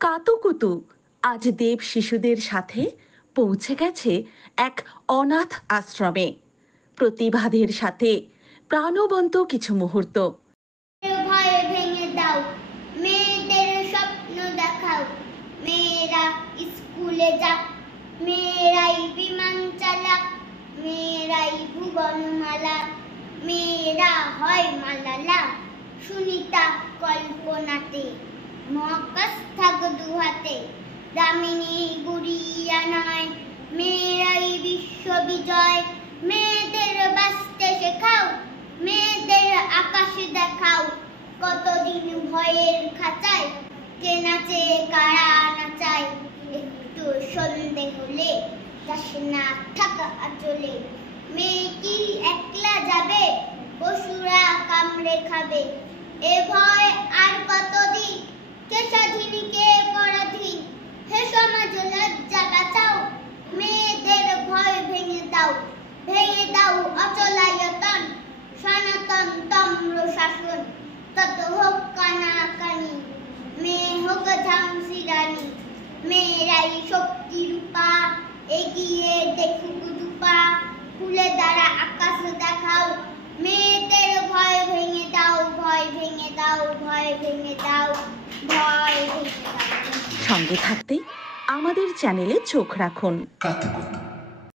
কাতুকুতু আজ দেব শিশুদের সাথে পৌঁছে গেছে এক অনাথ আশ্রমে, প্রতিবাদের সাথে প্রাণবন্ত কিছু মুহূর্ত। ভয় ভেঙে দাও, মেয়েদের স্বপ্ন দেখাও, মেয়েরা স্কুলে যাক, মেয়েরাই বিমান চালাক, মেয়েরাই ভুবনমালা, মেয়েরা হয় মালালা, সুনিতা কল্পনাতে, মহাকাশ থাক দুহাতে, দামিনী গুড়িয়া নয়, মেয়েরাই বিশ্ববিজয়, মেয়েদের বাঁচতে শেখাও, মেয়েদের আকাশে দেখাও, কতদিন ভয়ের খাঁচায়, কে নাচে কারা নাচায়, একটু সন্ধে হলে যাস না থাকা আচলে, মেয়ে কি একলা যাবে, পশুরা কামড়ে খাবে, এ ভয় আর কতদিন, কে স্বাধীন কে পরাধীন, হে সমাজ লজ্জা বাঁচাও, মেয়েদের ভয় ভেঙে দাও, ভেঙে দাও অচলায়তন, সনাতন তম্র শাসন, তত হোক কানাকানি, মেয়ে হোক ঝাঁসি রানী, মেয়েরাই শক্তি রূপা, এগিয়ে দেখুক দুপা, খুলে দাঁড়া আকাশ দেখাও, মেয়েদের ভয় ভেঙে দাও, ভয় ভেঙে দাও, ভয় ভেঙে দাও, ভয় ভেঙে দাও। সঙ্গে থাকতে আমাদের চ্যানেলে চোখ রাখুন। কাতুকুতু।